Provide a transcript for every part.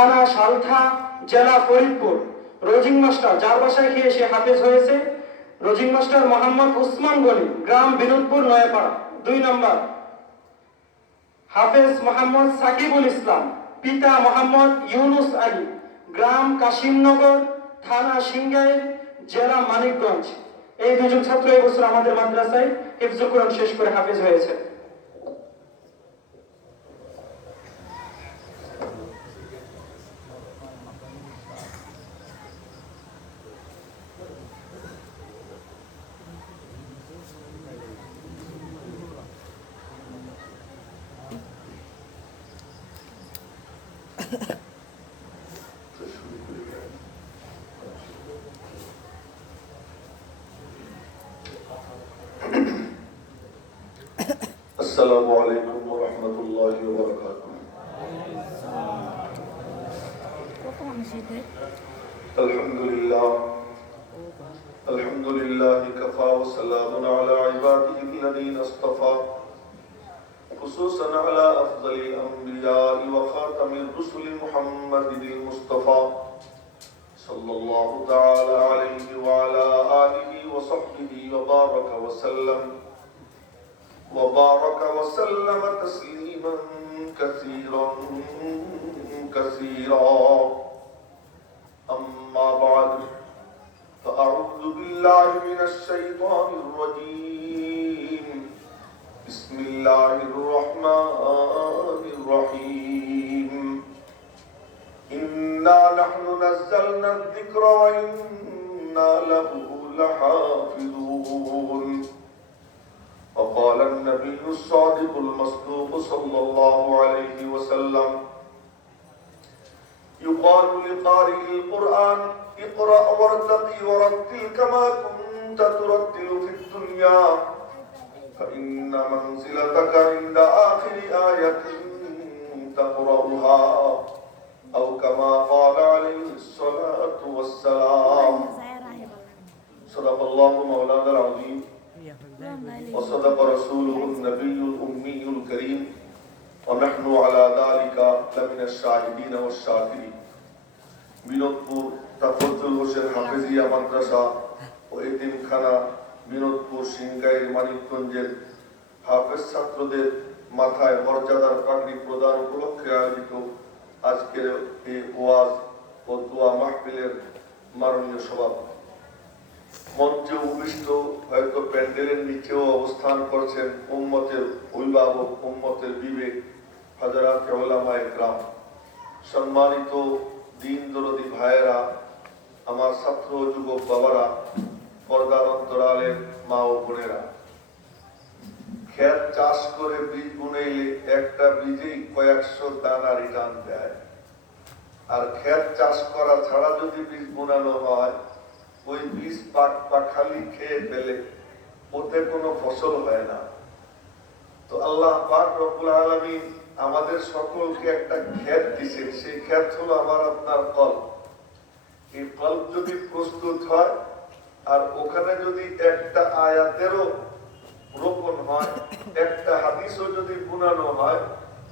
থানা সালথা, জেলা ফরিদপুর। রোজিং মাস্টার, যার বাসায় খেয়ে সে হাফেজ হয়েছে, রোজিং মাস্টার মোহাম্মদ উসমান গনি, গ্রাম বিনোদপুর নয়াপাড়া। 2 নম্বর, হাফেজ মোহাম্মদ সাকিবুল ইসলাম, পিতা মোহাম্মদ ইউনুস আলী, গ্রাম কাশিমনগর, থানা সিংগাইর, জেলা মানিকগঞ্জ। এই দুজন ছাত্র এবছর আমাদের মাদ্রাসায় হিফজুল কোরআন শেষ করে হাফেজ হয়েছে। السلام عليكم ورحمة الله وبركاته. الحمد لله كفى وسلام على عباده الذين اصطفى، خصوصا على أفضل الأنبياء وخاتم الرسل محمد المصطفى صلى الله تعالى عليه وعلى آله وصحبه وبارك وسلم تسليما كثيرا أما بعد، فأعوذ بالله من الشيطان الرجيم. بسم الله الرحمن الرحيم. إنا نحن نزلنا الذكر وإنا له لحافظون. وقال النبي الصادق المصدوق صلى الله عليه وسلم: يقال لقارئ القرآن: اقرأ وارتقي ورتل كما كنت ترتل في الدنيا، فإن منزلتك عند آخر آية تقرأها، أو كما قال عليه الصلاة والسلام. صدق الله مولانا العظيم وصدق رسوله النبي الأمي الكريم، ونحن على ذلك لمن الشاهدين والشاكرين. বিনোদপুর তাফজ্জুল হোসেন হাফেজিয়া মাদ্রাসা ও এতিমখানা, বিনোদপুর সিংগাইর মানিকগঞ্জের হাফেজ ছাত্রদের মাথায় মর্যাদার পাগড়ি প্রদান উপলক্ষে আয়োজিত আজকের এই ওয়াজ ও দোয়া মাহফিলের মাননীয় সভাপতি, মঞ্চে উপবিষ্ট, হয়তো প্যান্ডেলের নিচেও অবস্থান করছেন উম্মতের অভিভাবক, উম্মতের বিবেক, হাজারাতে উলামায়ে কেরাম, সম্মানিত দিন দরদি ভাইয়েরা, আমার ছাত্র যুবক বাবারা, পর্দার অন্তরালের মা ও বোনেরা। ক্ষেত চাষ করে বীজ বুনাইলে একটা বীজেই কয়েকশো দানা রিটার্ন দেয়, আর ক্ষেত চাষ করা ছাড়া যদি বীজ বোনানো হয়, ওই বীজ পাখালি খেয়ে ফেলে, ওতে কোনো ফসল হয় না। তো আল্লাহ পাক রব্বুল আলামিন আমাদের সকলকে একটা ক্ষেত দিয়েছেন, সেই ক্ষেত হলো আমার আপনার কল্প। এই কল্প যদি প্রস্তুত হয়, আর ওখানে যদি একটা আয়াতেরও রোপণ হয়, একটা হাদিসও যদি বুনানো হয়,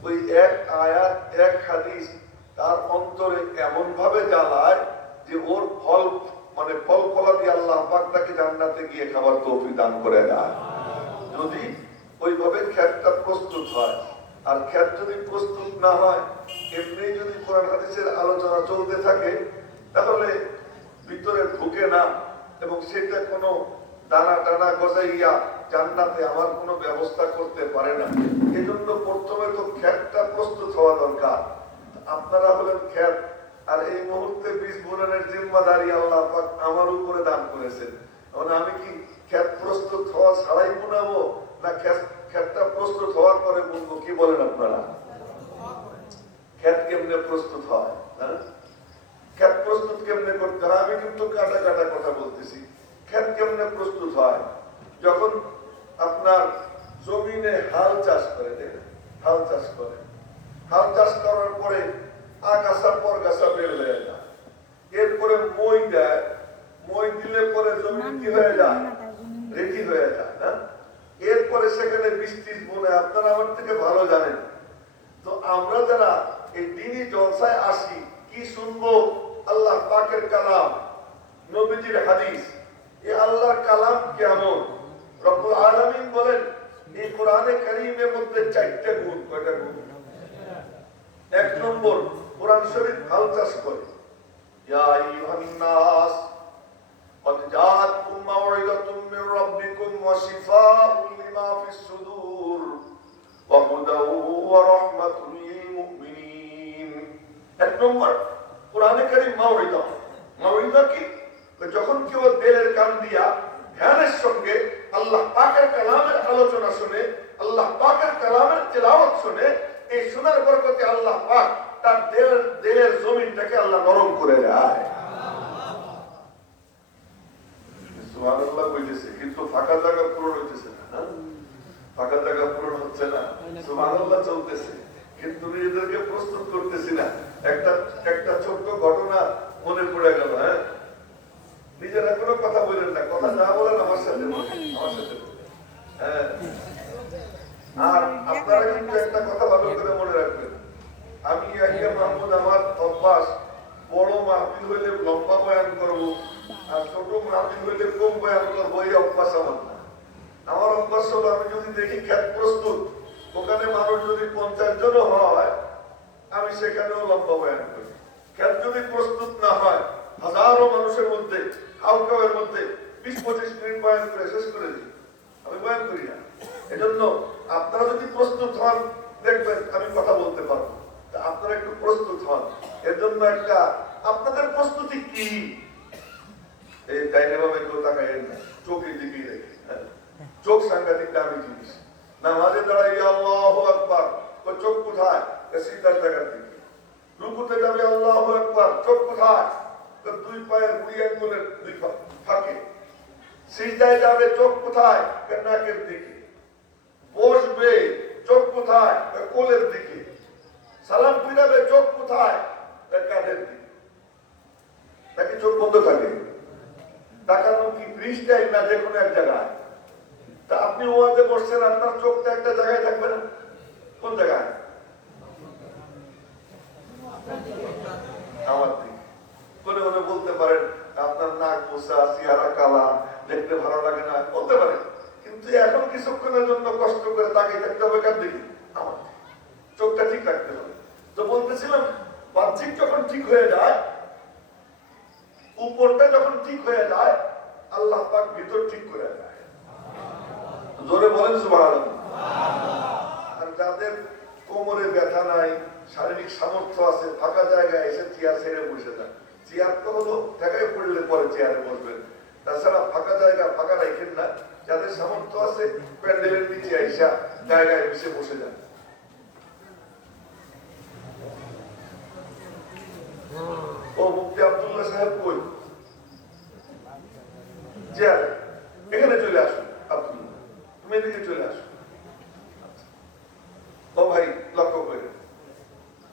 ওই এক আয়াত এক হাদিস তার অন্তরে এমন ভাবে জ্বালায় যে ওর ফল ফলাদি আল্লাহ পাক তাকে জান্নাতে গিয়ে খাবার তৌফিক দান করে দেয়, যদি ওইভাবে ক্ষেতটা প্রস্তুত হয়। আর ক্ষেত যদি প্রস্তুত না হয়, এমনি যদি কোরআন হাদিসের আলোচনা চলতে থাকে, তাহলে ভিতরে ঢুকে না, এবং সেটা কোনো দানা টানা গজাইয়া জান্নাতে আমার কোনো ব্যবস্থা করতে পারে না। এজন্য প্রথমে তো ক্ষেতটা প্রস্তুত হওয়া দরকার। আপনারা হলেন ক্ষেত, আর এই মুহূর্তে বীজ বুননের জিম্মাদারি আল্লাহ পাক আমার উপরে দান করেছেন। আমি কি ক্ষেত প্রস্তুত হওয়া ছাড়াই বুনাবো, না ক্ষেতটা প্রস্তুত হওয়ার পরে বুনবো? কি বলেন আপনারা? ক্ষেত কেমনে প্রস্তুত হয়, ক্ষেত প্রস্তুত কেমনে করতে হয়? আমি কিন্তু কাটা কাটা কথা বলতেছি। ক্ষেত কেমনে প্রস্তুত হয়? যখন আপনার জমিনে হাল চাষ করে, হাল চাষ করে, হাল চাষ করার পরে আগাছা পরগাছা বের হয়ে যায়, এরপরে মই দেয়, মই দিলে পরে জমি কি হয়ে যায়? রেডি হয়ে যায় না? এরপরে সেখানে বৃষ্টি বনে, আপনারা আমার থেকে ভালো জানেন। তো আমরা যারা এই দিনই জলসায় আসি, কি শুনবো? আল্লাহ পাকের কালাম, নবীজির হাদিস। এই আল্লাহর কালাম কেমন? রব্বুল আলামিন বলেন এই কোরআনে কারীমের মধ্যে 4টা গুণ। কয়টা গুণ? 1 নম্বর, কোরআন শরীফ হাল চাষ করে। ইয়া আইয়ুহান নাস قد جاءتكم موعظة من ربكم وشفاء لما في الصدور وهدى ورحمة للمؤمنين। 1 নম্বর, কোরআনে কারীম মাউইদা। মাউইদা কি? যখন কেউ দিলের কান দিয়া ধ্যানের সঙ্গে আল্লাহ পাকের কালামের আলোচনা শুনে, আল্লাহ পাকের কালামের তেলাওয়াত শুনে, এই শোনার বরকতে আল্লাহ পাক তার দিলের জমিনটাকে আল্লাহ নরম করে দেয়। সুবহানাল্লাহ কইতেছে, কিন্তু ফাঁকা জায়গা পূরণ হইতেছে না। ফাঁকা জায়গা পূরণ হচ্ছে না। সুবহানাল্লাহ চলতেছে, কিন্তু নিজেদেরকে প্রস্তুত করতেছি না। একটা ছোট্ট ঘটনা মনে পড়ে গেল। নিজেরা কোনো কথা বলেন না, কথা না বলেন আমার সাথে বলেন, আমার সাথে বলেন। আর আপনারা কিন্তু একটা কথা ভালো করে মনে রাখবেন, আমি ইয়াহিয়া মাহমুদ, আমার অভ্যাস বড় মাহফিল হইলে লম্বা বয়ান করবো, আর ছোট মাহফিল হইলে কম বয়ান করবো। এই অভ্যাস আমার না। আমার অভ্যাস হলো, আমি যদি দেখি খ্যাত প্রস্তুত, ওখানে মানুষ যদি 50 জন হয়, আমি সেখানেও লম্বা বয়ান করি। খ্যাত যদি প্রস্তুত না হয়, হাজারো মানুষের মধ্যে, হাউকাওয়ের মধ্যে 20-25 মিনিট বয়ান করে শেষ করে দিই। আমি বয়ান করি না। এজন্য আপনারা যদি প্রস্তুত হন, দেখবেন আমি কথা বলতে পারবো। আপনারা একটু প্রস্তুত হন। এর জন্য একটা আপনাদের প্রস্তুতি কি? এই ডাইনে ভাবে কেউ তাকায় না, চোখের দিকেই রেখে। চোখ সাংঘাতিক দামি জিনিস। নামাজে দাঁড়াই আল্লাহু আকবার, চোখ কোথায়? সিজদার জায়গার দিকে। রুকুতে যাবে আল্লাহু আকবার, চোখ কোথায়? 2 পায়ের 2 আঙ্গুলের 2 ফাঁকে। সিজদায় যাবে, চোখ কোথায়? নাকের দিকে। বসবে, চোখ কোথায়? কোলের দিকে। সালাম ফিরাবে, চোখ কোথায়? কাঁধের দিকে। নাকি চোখ বন্ধ থাকে? তাকানো কি ফ্রিজ টাইম না যে কোনো এক জায়গায়? তা আপনি ওয়াজে বসছেন, আপনার চোখটা একটা জায়গায় থাকবে না? কোন জায়গায়? আমার দিকে। করে ওরা বলতে পারেন আপনার নাক মোছা, চেহারা কালা, দেখতে ভালো লাগে না, বলতে পারেন। কিন্তু এখন কিছুক্ষণের জন্য কষ্ট করে তাকিয়ে থাকতে হবে কার দিকে? আমার দিকে। চোখটা ঠিক রাখতে হবে। তো বলতেছিলাম, বাহ্যিক যখন ঠিক হয়ে যায়, উপরটা যখন ঠিক হয়ে যায়, আল্লাহ পাক ভিতর ঠিক করে দেয়। জোরে বলেন সুবহানাল্লাহ। আর যাদের কোমরে ব্যথা নাই, শারীরিক সামর্থ্য আছে, ফাঁকা জায়গায় এসে চেয়ার ছেড়ে বসে যান। চেয়ার তো হলো জায়গায় পড়লে পরে চেয়ারে বসবেন, তাছাড়া ফাঁকা জায়গা ফাঁকা রাখেন না। যাদের সামর্থ্য আছে প্যান্ডেলের নিচে আইসা জায়গায় বসে বসে যান। ও মুফতি আব্দুল্লাহ সাহেব কই? চেয়ার এখানে চলে আসুন। আব্দুল্লাহ, তুমি এদিকে চলে আসো। ও ভাই, লক্ষ্য করে,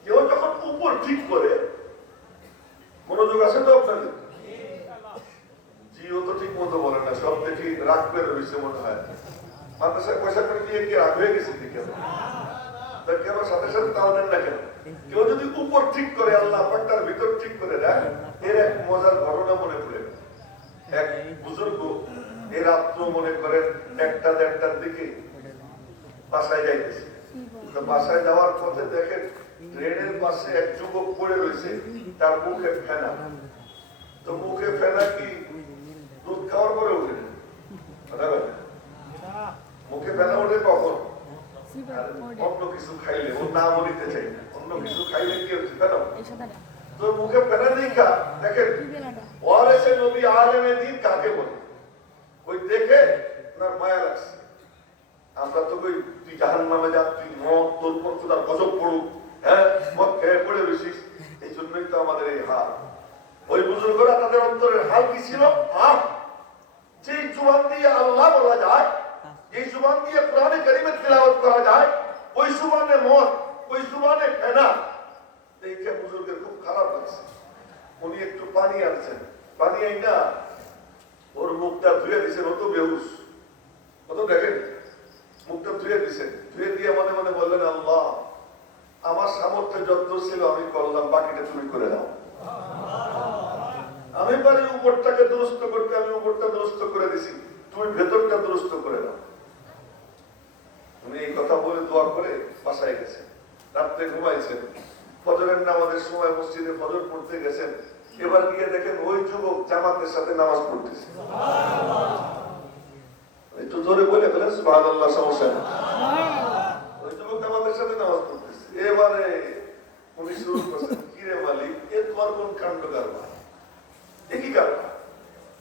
কেউ যখন উপর ঠিক করে, মনোযোগ আছে তো আপনাদের? জিও তো ঠিক মতো বলে না, সব দেখি রাগ করে রয়েছে মনে হয়। মাদ্রাসায় পয়সা করে দিয়ে কি রাগ হয়ে গেছে? কেন কেন সাথে সাথে তাও দেন না কেন? কেউ যদি উপর ঠিক করে, আল্লাহ পাক তার ভিতর ঠিক করে দেয়। এর এক মজার ঘটনা মনে পড়ে। এক বুজুর্গ এই রাত্র মনে করেন 1টা-1:30টার দিকে বাসায় যাইতেছে। বাসায় যাওয়ার পথে দেখেন ট্রেনের পাশে এক যুবক পড়ে রয়েছে, তার মুখে ফেনা। তো মুখে ফেনা কি দুধ খাওয়ার পরে উঠে? মুখে ফেনা ওঠে কখন? অন্য কিছু খাইলে। ওর নাম নিতে চাই না। অন্য কিছু খাইলে কি হচ্ছে? ফেনা। তো মুখে ফেনা দেখা দেখেন ওয়ারিসে নবী আলেমে দ্বীন কাকে বলে? ওই দেখে ওনার মায়া লাগছে। আমরা তো কই তুই জাহান্নামে যা, তুই মদ তোর পর তার গজব পড়ুক, মদ খেয়ে পড়ে রয়েছিস। এই জন্যই তো আমাদের এই হাল। ওই বুজুর্গরা তাদের অন্তরের হাল কি ছিল? যে জুবান দিয়ে আল্লাহ বলা যায়, এই জুবান দিয়ে কোরআনে কারীমের তিলাওয়াত করা যায়, ওই জুবানে মদ, ওই জুবানে ফেনা। দেখে বুজুর্গের খুব খারাপ লাগছে। উনি একটু পানি আনছেন, পানি আইনা ওর মুখটা ধুয়ে দিয়েছেন। ও তো বেহুশ, ও তো দেখেন মুখটা ধুয়ে দিয়েছেন। ধুয়ে দিয়ে মনে মনে বললেন, আল্লাহ আমার সামর্থ্য যত ছিল আমি করলাম, বাকিটা তুমি করে দাও। পারি উপরটাকে দুরস্ত করতে, আমি উপরটা দুরস্ত করে দিছি, তুমি ভেতরটা দুরস্ত করে দাও। উনি এই কথা বলে দোয়া করে বাসায় গেছেন, রাত্রে ঘুমাইছেন, ফজরের নামাজের সময় মসজিদে ফজর পড়তে গেছেন, এবার গিয়ে দেখেন ওই যুবক জামাতের সাথে নামাজ পড়তেছে। একটু জোরে বলে ফেলেন সুবহানাল্লাহ, সমস্যা নেই। ওই যুবক জামাতের সাথে নামাজ পড়তেছে। এবারে উনি শুরু করছেন, কিরে মালিক, এ তোমার কোন কাণ্ড কারবার, একই কারবার।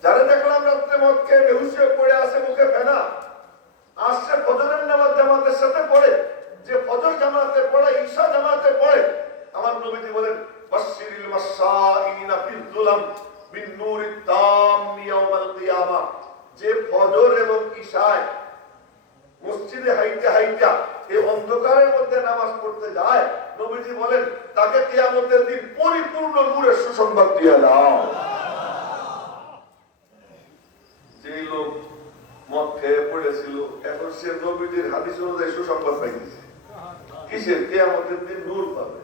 যারা দেখলাম রাত্রে মদ খেয়ে বেহুশ হয়ে পড়ে আছে, মুখে ফেনা, আসছে ফজরের নামাজ জামাতের সাথে পড়ে, যে ফজর জামাতে পড়ে, ঈশা জামাতে পড়ে। আমার নবীজি বলেন, বাশশিরিল মাশাইনা ফিল যুলাম বিন নূরিত তাম ইয়াউমাল কিয়ামা। যে ফজর এবং ঈশায় মসজিদে হাইটা হাইটা এই অন্ধকারের মধ্যে নামাজ পড়তে যায়, নবীজি বলেন তাকে কিয়ামতের দিন পরিপূর্ণ নূরের সুসংবাদ দিয়ে দাও। যে লোক মদ খেয়ে পড়েছিল, এখন সে নবীজির হাদিস অনুযায়ী সুসংবাদ পাইতেছে। কিসের? কিয়ামতের দিন নূর পাবে।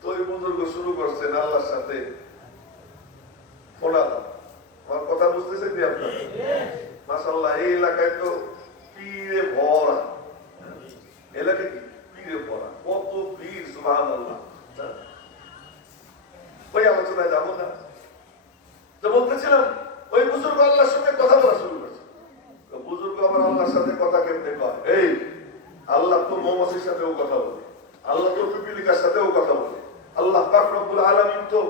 তো ওই বুজুর্গ শুরু করছেন আল্লাহর সাথে ফোনা। আমার কথা বুঝতেছেন কি আপনার? মাশাআল্লাহ, এই এলাকায় তো পীরে ভরা। এলাকায় কি পীরে ভরা, কত পীর, সুবহানাল্লাহ। ওই আলোচনায় যাবো না। তো বলতেছিলাম, ওই বুজুর্গ আল্লাহর সঙ্গে কথা বলা শুরু করছে। বুজুর্গ আবার আল্লাহর সাথে কথা কেমনে কয়? এই আল্লাহ তো মৌমাছির সাথেও কথা বলে, আল্লাহ তো পিপিলিকার সাথেও কথা বলে, আল্লাহ পাক রব্বুল আলামিন তো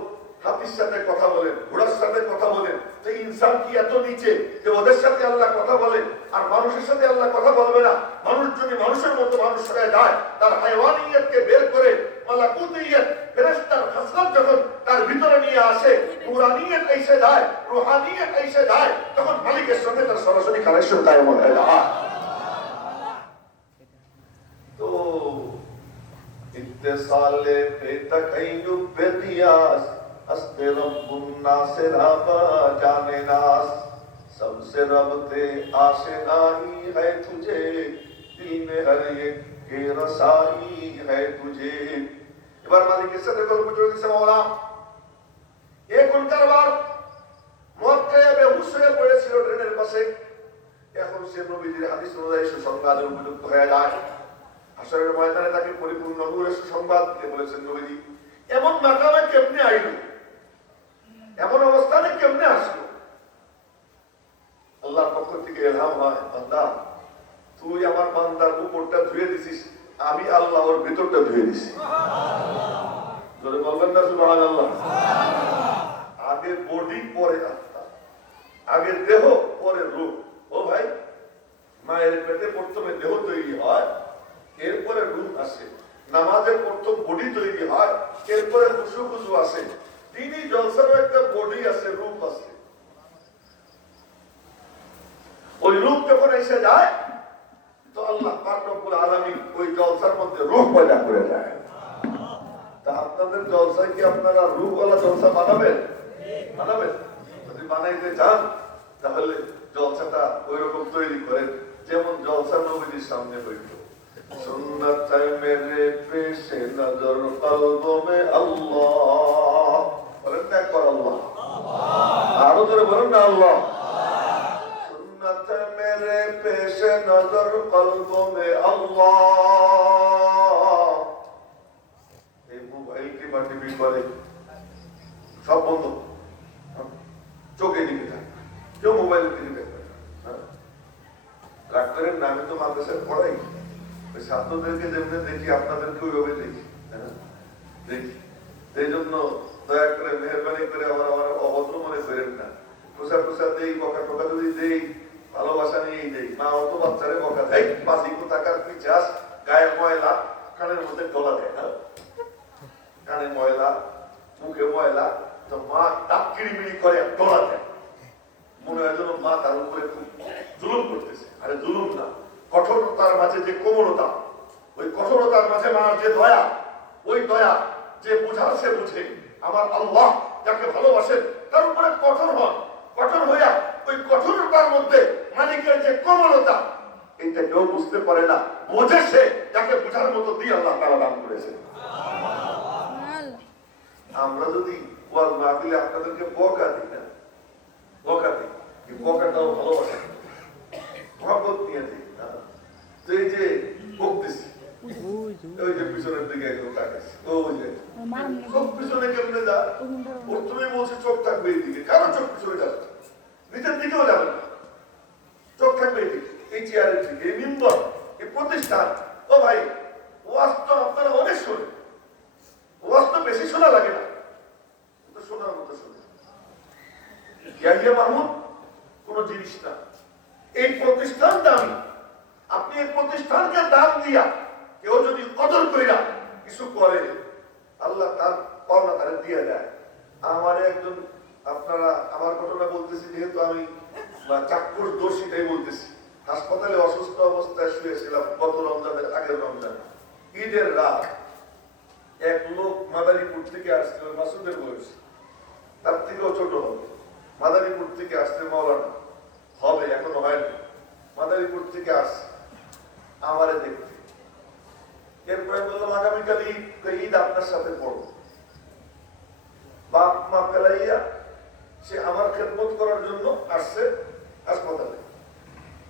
হাতির সাথে কথা বলেন, ঘোড়ার সাথে কথা বলেন। তো ইনসান কি এত নিচে যে ওদের সাথে আল্লাহ কথা বলে আর মানুষের সাথে আল্লাহ কথা বলবে না? মানুষ যদি মানুষের মতো মানুষ হয়ে যায়, তার হায়াওয়ানিয়তকে বের করে মালাকুতিয়ত ফেরেশতার খাসলাত যখন তার ভিতরে নিয়ে আসে, নূরানিয়ত এসে যায়, রূহানিয়ত এসে যায়, তখন মালিকের সঙ্গে তার সরাসরি কানেকশন কায়েম হয়ে যায়। তো ইত্তেসালে বে তাকাইয়ুব বে কিয়াস अस्ते रब्बुन नास राबा जाने नास सबसे रब ते आशिनाई है तुझे दिल में हर एक के रसाई है तुझे। এবার মালিকের সাথে গল্প জুড়ে দিছে মাওলা। এ কোন কারবার? মদ খেয়ে বেহুশ হয়ে পড়েছিল ট্রেনের পাশে, এখন সে নবীজির হাদিস অনুযায়ী সুসংবাদে উপযুক্ত হয়ে যায়। হাসরের ময়দানে তাকে পরিপূর্ণ নূরের সুসংবাদ দিতে বলেছেন নবীজি। এমন মাকামে কেমনে আইলো, এমন অবস্থানে কেমনে আসলো? আল্লাহর পক্ষ থেকে ইলহাম হয়, বান্দা তুই আমার বান্দার উপরটা ধুয়ে দিছিস, আমি আল্লাহ ওর ভিতরটা ধুয়ে দিছি। জোরে বলবেন না সুবহানাল্লাহ। আগে বডি পরে আত্মা, আগে দেহ পরে রূহ। ও ভাই, মায়ের পেটে প্রথমে দেহ তৈরি হয়, এরপরে রূহ আসে। নামাজের প্রথম বডি তৈরি হয়, এরপরে খুশু খুশু আসে। তিনি জলসার একটা বডি আছে, রূপ আছে। ওই রূপ যখন এসে যায়, তো আল্লাহ পাক রব্বুল আলামিন ওই জলসার মধ্যে রূহ পয়দা করে দেয়। তা আপনাদের জলসায় কি আপনারা রূহওয়ালা জলসা বানাবেন? বানাবেন? যদি বানাইতে চান তাহলে জলসাটা ওই রকম তৈরি করেন যেমন জলসা নবীজির সামনে হইত। সুন্নাত है मेरे पेश नजर कल्बों में अल्लाह, বলেন না একবার আল্লাহ, আরো জোরে বলেন না আল্লাহ। সুন্নাত है मेरे पेश नजर कल्बों में अल्लाह। এই মোবাইল কি বা টিভি করে সব বন্ধ, চোখে দিকে থাকে, কেউ মোবাইলের দিকে দেখবে না। ডাক্তারের নামে তো মাদ্রাসায় পড়াই, ওই ছাত্রদেরকে যেমনি দেখি আপনাদেরকে ওইভাবে দেখি, দেখি। এই জন্য দয়া করে মেহরবানি করে আমার আমার অভদ্র মনে করেন না। পোশাক পোশাক দেই, বকা টোকা যদি দেই, ভালোবাসা নিয়েই দেই। মা অত বাচ্চারে বকা দেয়, বাসি কোথাকার পিছাস, গায়ের ময়লা কানের মধ্যে ডলা দেয়, কানে ময়লা, মুখে ময়লা, তো মা টাপকিড়ি মিড়ি করে ডলা দেয়। মনে হয় যেন মা তার উপরে খুব জুলুম করতেছে। আরে জুলুম না, কঠোরতার মাঝে যে কোমলতা, ওই কঠোরতার মাঝে মার যে দয়া, ওই দয়া যে বুঝার সে বুঝে। আমার আল্লাহ যাকে ভালোবাসেন তার উপরে কঠোর হন, কঠোর হইয়া ওই কঠোরতার মধ্যে মালিকের যে কোমলতা, এটা কেউ বুঝতে পারে না, বোঝে সে যাকে বুঝার মতো দিয়ে আল্লাহ তাআলা দান করেছে। আমরা যদি ওয়াজ না দিলে আপনাদেরকে বকা দিই না, বকা দিই, এই বকাটাও ভালোবাসা, মহব্বত নিয়ে দিই। তো এই যে বকতেছি, ওই যে পিছনের দিকে একদম তাকাইছি, ওই যে চোখ পিছনে কেমনে যা, প্রথমে বলছে চোখ থাকবে এইদিকে, কারো চোখ পিছনে যাবে না, নিচের দিকেও যাবে না, চোখ থাকবে এইদিকে, এই চেয়ারের দিকে, এই মিম্বর, এই প্রতিষ্ঠান। ও ভাই, ওয়াজ তো আপনারা অনেক শোনেন, ওয়াজ তো বেশি শোনা লাগে না, তো শোনার মতো শোনে। ইয়াহিয়া মাহমুদ কোন জিনিস না, এই প্রতিষ্ঠান দামি। আপনি এই প্রতিষ্ঠানকে দাম দিয়া কেউ যদি কদর কইরা কিছু করে, আল্লাহ তার পাওনা তারা দিয়ে দেয়। আমার একজন, আপনারা আমার ঘটনা বলতেছি যেহেতু আমি চাক্ষুষ দোষীটাই বলতেছি, হাসপাতালে অসুস্থ অবস্থায় শুয়েছিলাম গত রমজানের আগের রমজান ঈদের রাত। এক লোক মাদারীপুর থেকে আসছিল, মাসুদের বয়স, তার থেকেও ছোট হবে, মাদারীপুর থেকে আসছে, মাওলানা হবে, এখনো হয়নি, মাদারীপুর থেকে আসছে আমারে দেখতে। এরপরে বললাম আগামীকাল ঈদ আপনার সাথে পড়ব। বাপ মা ফেলাইয়া সে আমার খেদমত করার জন্য আসছে হাসপাতালে।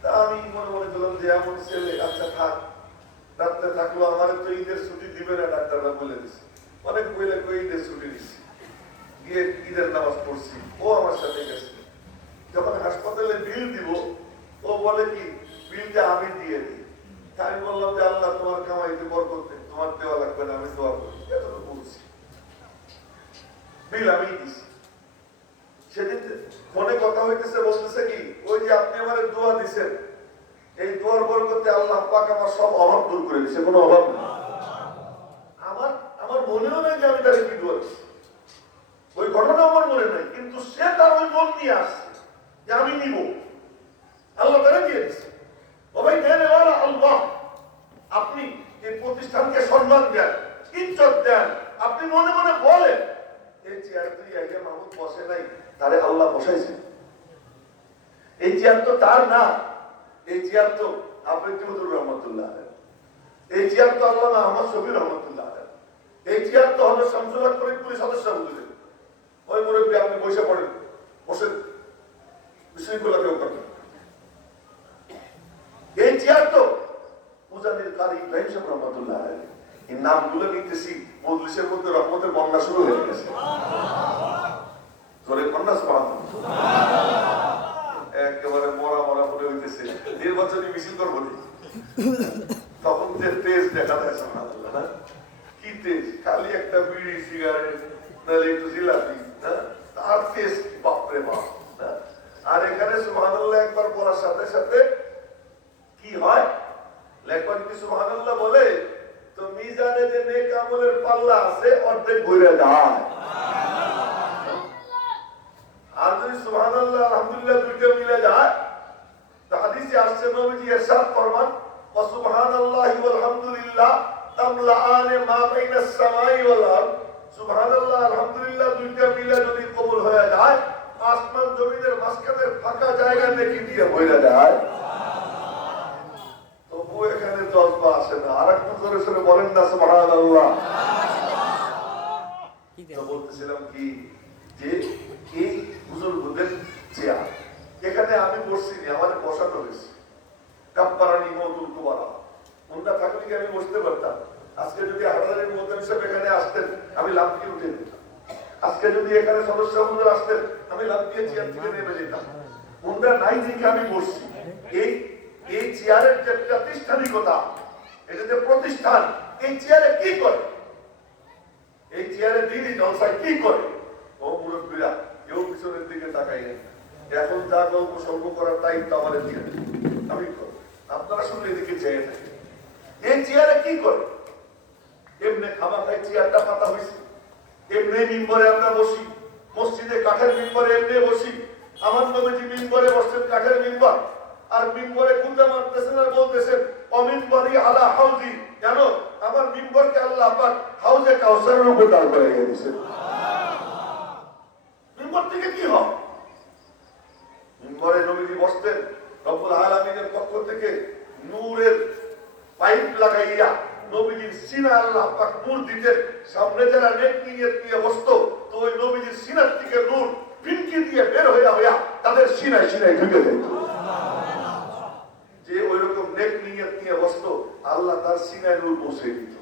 তা আমি মনে মনে করলাম যে এমন ছেলে, আচ্ছা থাক, রাত্রে থাকলো, আমার তো ঈদের ছুটি দিবে না, ডাক্তাররা বলে দিচ্ছে, অনেক বইলে ঈদের ছুটি দিচ্ছি, গিয়ে ঈদের নামাজ পড়ছি, ও আমার সাথে গেছে। যখন হাসপাতালে বিল দিব, ও বলে কি বিলটা আমি দিয়ে দিই। আমি বললাম যে আল্লাহ তোমার কামাইতে বরকত দেন, তোমার দেওয়া লাগবে না, আমি দোয়া করি, এতটুকু বলছি, বিল আমি দিছি। সেদিন ফোনে কথা হইতেছে, বলতেছে কি ওই যে আপনি আমার দোয়া দিচ্ছেন, এই দোয়ার বরকতে আল্লাহ পাক আমার সব অভাব দূর করে দিচ্ছে, কোনো অভাব নেই। আমার মনেও নেই যে আমি তার কি দোয়া দিচ্ছি, ওই ঘটনা আমার মনে নাই, কিন্তু সে তার ওই মন নিয়ে আসছে যে আমি নিব, আল্লাহ তারা দিয়ে দিচ্ছে। ও ভাই দেন আল্লাহ, আপনি এই প্রতিষ্ঠানকে সম্মান দেন, ইজ্জত দেন, আপনি মনে মনে বলেন এই চেয়ার তুই ইয়াহিয়া মাহমুদ বসে নাই, তারে আল্লাহ বসাইছে। এই চেয়ার তো তার না, এই চেয়ার তো আবদুর রহমতুল্লাহ, এই চেয়ার তো আল্লামা আহমদ শফি রহমতুল্লাহ, এই চেয়ার তো হলো শামসুল হক ফরিদপুরের সদস্য বুঝলেন। ওই মুরব্বী আপনি বসে পড়েন, বসে বিশৃঙ্খলা কেউ করেন। এই চেয়ার তো মুজাহিদ কারি ইব্রাহিম সাহেব রহমতুল্লাহ, এই নামগুলো নিতেছি, মজলিসের মধ্যে রহমতের বন্যা শুরু হয়ে গেছে, ধরে বন্যা একেবারে মরা মরা মনে হইতেছে, নির্বাচনী মিছিল করবো তখন যে তেজ দেখা যায়, কি তেজ, খালি একটা বিড়ি সিগারেট নাহলে একটু জিলাপি, তার তেজ বাপরে বাপ। আর এখানে সুবহানাল্লাহ একবার বলার সাথে সাথে কি হয়, লেখক কি সুবহানাল্লাহ বলে তো মিজানে যে নেক আমলের পাল্লা আছে অর্ধেক ঘুরে যায়। আর যদি সুবহানাল্লাহ আলহামদুলিল্লাহ দুইটা মিলে যায়, তো হাদিসে আসছে নবীজি ইরশাদ ফরমান ওয়া সুবহানাল্লাহি ওয়াল হামদুলিল্লাহ তামলাআনে মা বাইনাস সামাই ওয়াল আরদ। সুবহানাল্লাহ আলহামদুলিল্লাহ দুইটা মিলে যদি কবুল হয়ে যায়, আসমান জমিনের মাঝখানের ফাঁকা জায়গা নেকি দিয়ে ভরে যায়। তবু এখানে জজবা আসে না, আরেকটু জোরে সোরে বলেন না সুবহানাল্লাহ। তো বলতেছিলাম কি যে এই বুজুর্গদের চেয়ার, এখানে আমি বসছি, আমাদের বসানো হয়েছে, কাপ্পারানি মওদুল কুবারা, ওনারা থাকলে কি আমি বসতে পারতাম? আজকে যদি হাটাদারের মোহতামিম সাহেব এখানে আসতেন, আমি লাফিয়ে উঠে যেতাম। আজকে যদি এখানে সদস্য মহোদয় আসতেন, আমি লাফিয়ে চেয়ার থেকে নেমে যেতাম। ওনারা নাই দেখে আমি বসছি। এই চেয়ারের যে প্রাতিষ্ঠানিকতা, এটা যে প্রতিষ্ঠান, এই চেয়ারে কি করে, এই চেয়ারে দিনই জলসায় কি করে, ও মুরব্বীরা কেউ পিছনের দিকে তাকাই নেই। এখন যা গল্প সল্প করার দায়িত্ব আমাদের দিকে, আমি আপনারা শুনে এদিকে চেয়ে থাকি। এই চেয়ারে কি করে, এমনি খামা খাই চেয়ারটা পাতা হয়েছে, এমনি মিম্বরে আমরা বসি, মসজিদে কাঠের মিম্বরে এমনি বসি। আমার নবীজি মিম্বরে বসছেন, কাঠের মিম্বর, আর মিম্বরে কুন্দা মারতেছেন আর বলতেছেন অমিম্বরি আলা হাউজি, জানো আমার মিম্বরকে আল্লাহ পাক হাউজে কাউসারের উপর দাঁড় করে দিয়েছেন। মিম্বর থেকে কি হয়, মিম্বরে নবীজি বসতেন, রব্বুল আলামিনের পক্ষ থেকে নূরের পাইপ লাগাইয়া নবীজির সিনা আল্লাহ পাক নূর দিতেন। সামনে যারা নেক নিয়ে বসতো, তো ওই নবীজির সিনার থেকে নূর ফিনকি দিয়ে বের হইয়া তাদের সিনায় সিনায় ঢুকে যেত। যে ওই রকম নেক নিয়ত নিয়ে বসতো আল্লাহ তার সিনায় নূর পৌঁছে দিত।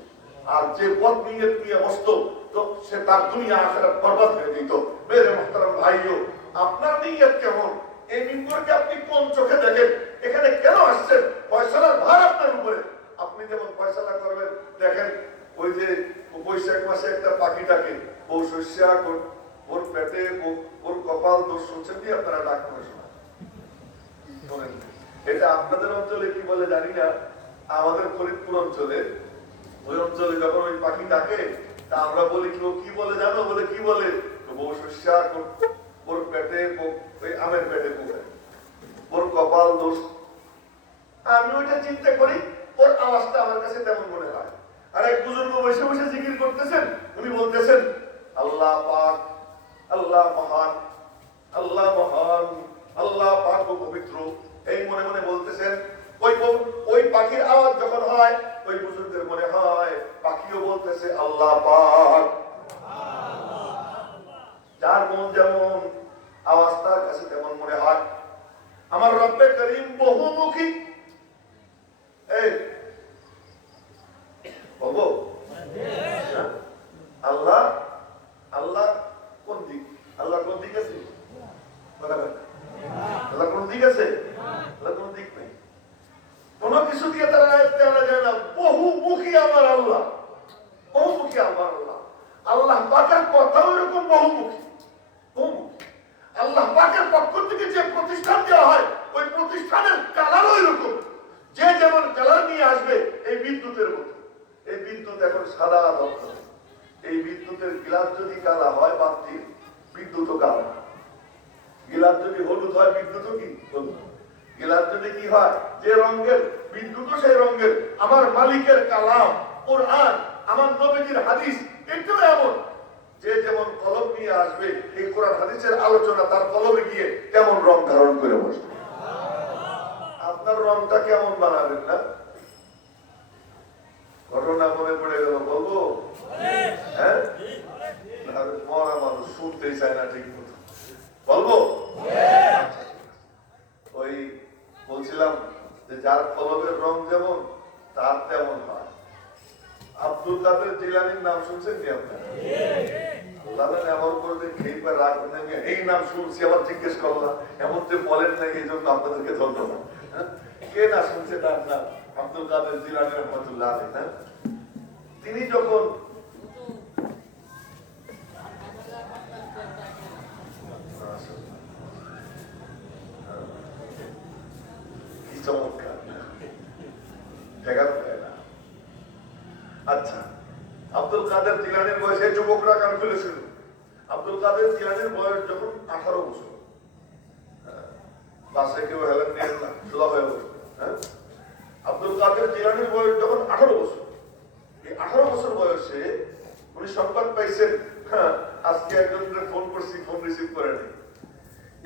আর যে বদ নিয়ত নিয়ে বসতো তো সে তার দুনিয়া আখিরাত বরবাদ হয়ে দিত। মেরে মুহতারাম ভাইও, আপনার নিয়ত কেমন? এই মিম্বরকে আপনি কোন চোখে দেখেন? এখানে কেন আসছেন? ফয়সালার ভার আপনার উপরে। আপনি যেমন ফয়সালা করবেন, দেখেন ওই যে বৈশাখ মাসে একটা পাখিটাকে বউ শস্যা ওর পেটে ওর কপাল দোষ শুনছেন কি আপনারা? ডাক করে শোনা শোনেন। এটা আপনাদের অঞ্চলে কি বলে জানি না, আমাদের ফরিদপুর অঞ্চলে ওই অঞ্চলে যখন ওই পাখি ডাকে তা আমরা বলি কেউ কি বলে জানো? বলে কি বলে? বউ শস্যা ওর পেটে ওই আমের পেটে পোকা, ওর কপাল দোষ। আমি ওইটা চিন্তা করি, ওর আওয়াজটা আমার কাছে তেমন মনে হয়। আর এক বুজুর্গ বসে বসে জিকির করতেছেন, উনি বলতেছেন আল্লাহ পাক, আল্লাহ মহান, আল্লাহ মহান, আল্লাহ পাক ও পবিত্র, এই মনে মনে বলতেছেন। ওই পাখির আওয়াজ যখন হয় ওই বুজুর্গের মনে হয় পাখিও বলতেছে আল্লাহ পাক। যার মন যেমন আওয়াজ তার কাছে তেমন মনে হয়। আমার রব্বে করিম বহুমুখী। এই বলবো আল্লাহ, আল্লাহ কোন দিক? আল্লাহ কোন দিক আছে? আল্লাহ কোন দিক আছে? আল্লাহ কোন দিক নেই। কোন কিছু দিয়ে তারা আনা যায় না। বহুমুখী আমার আল্লাহ, বহুমুখী আমার আল্লাহ। আল্লাহ পাকের কথাও এরকম বহুমুখী, বহুমুখী। আল্লাহ পাকের পক্ষ থেকে যে প্রতিষ্ঠান দেওয়া হয় ওই প্রতিষ্ঠানের কালারও এরকম। যে যেমন কালার নিয়ে আসবে, এই বিদ্যুতের মতো। এই বিদ্যুৎ এখন সাদা দক্ষ, এই বিদ্যুতের গিলাস যদি কালা হয় বাতি, বিদ্যুৎও কালা। গিলাস যদি হলুদ হয়, বিদ্যুৎও কি হলুদ। গিলাস যদি কি হয় যে রঙের, বিদ্যুৎও সেই রঙের। আমার মালিকের কালাম কুরআন, আমার নবীজির হাদিস এটাও এমন। যে যেমন কলম নিয়ে আসবে, এই কোরআন হাদিসের আলোচনা তার কলমে গিয়ে কেমন রং ধারণ করে বসবে। আপনার রংটা কেমন বানাবেন না? ঘটনা মনে পড়ে গেল, বলবো? হ্যাঁ, মরা মানুষ শুনতেই চায় না ঠিক মতো, বলবো? ওই বলছিলাম যে যার কলমের রং যেমন তার তেমন হয়। আব্দুল কাদের জিলানীর নাম শুনছেন কি আপনারা? এমন করে খেয়ে রাগ নেমে এই নাম শুনছি, আবার জিজ্ঞেস করলাম, এমন যে বলেন নাই, এই জন্য আপনাদেরকে ধন্যবাদ। কে না শুনছে তার নাম? আব্দুল কাদের জিলানী রহমতুল্লাহ আলাইহি। হ্যাঁ, তিনি যখন কি চমৎকার জায়গা পায় না। আচ্ছা, আব্দুল কাদের জিলানীর বয়সে, যুবকরা কান খুলে শুনুন, আব্দুল কাদের জিলানীর বয়স যখন 18 বছর, বাসে কেউ হেলেন নিয়ে না, সোজা হয়ে বসে। হ্যাঁ, আব্দুল কাদের জিলানীর বয়স যখন 18 বছর, এই 18 বছর বয়সে উনি সংবাদ পাইছেন, হ্যাঁ আজকে একজনের ফোন করছি, ফোন রিসিভ করেনি।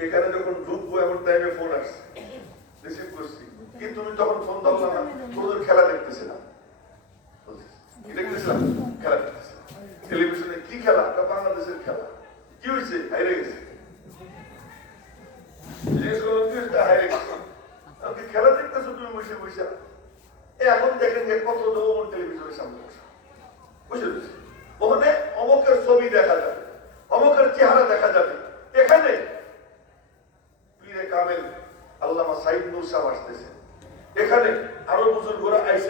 এখানে যখন ঢুকবো এমন টাইমে ফোন আসছে, রিসিভ করছি। কি তুমি তখন ফোন ধরলাম না? তোদের খেলা দেখতেছিলাম। কি দেখতেছিলাম? খেলা দেখতেছিলাম টেলিভিশনে। কি খেলা? বাংলাদেশের খেলা। কি হয়েছে? হাইরে গেছে। খেলা দেখতেছো তুমি বসে বসে? এখন দেখেন যে কত যৌবন টেলিভিশনের সামনে বসা, বুঝে বুঝে ওখানে অমকের ছবি দেখা যাবে, অমকের চেহারা দেখা যাবে। এখানে পীরে কামেল আল্লামা সাইদ নূর সাহেব আসতেছে, এখানে আরো বুজুর্গরা আইসে।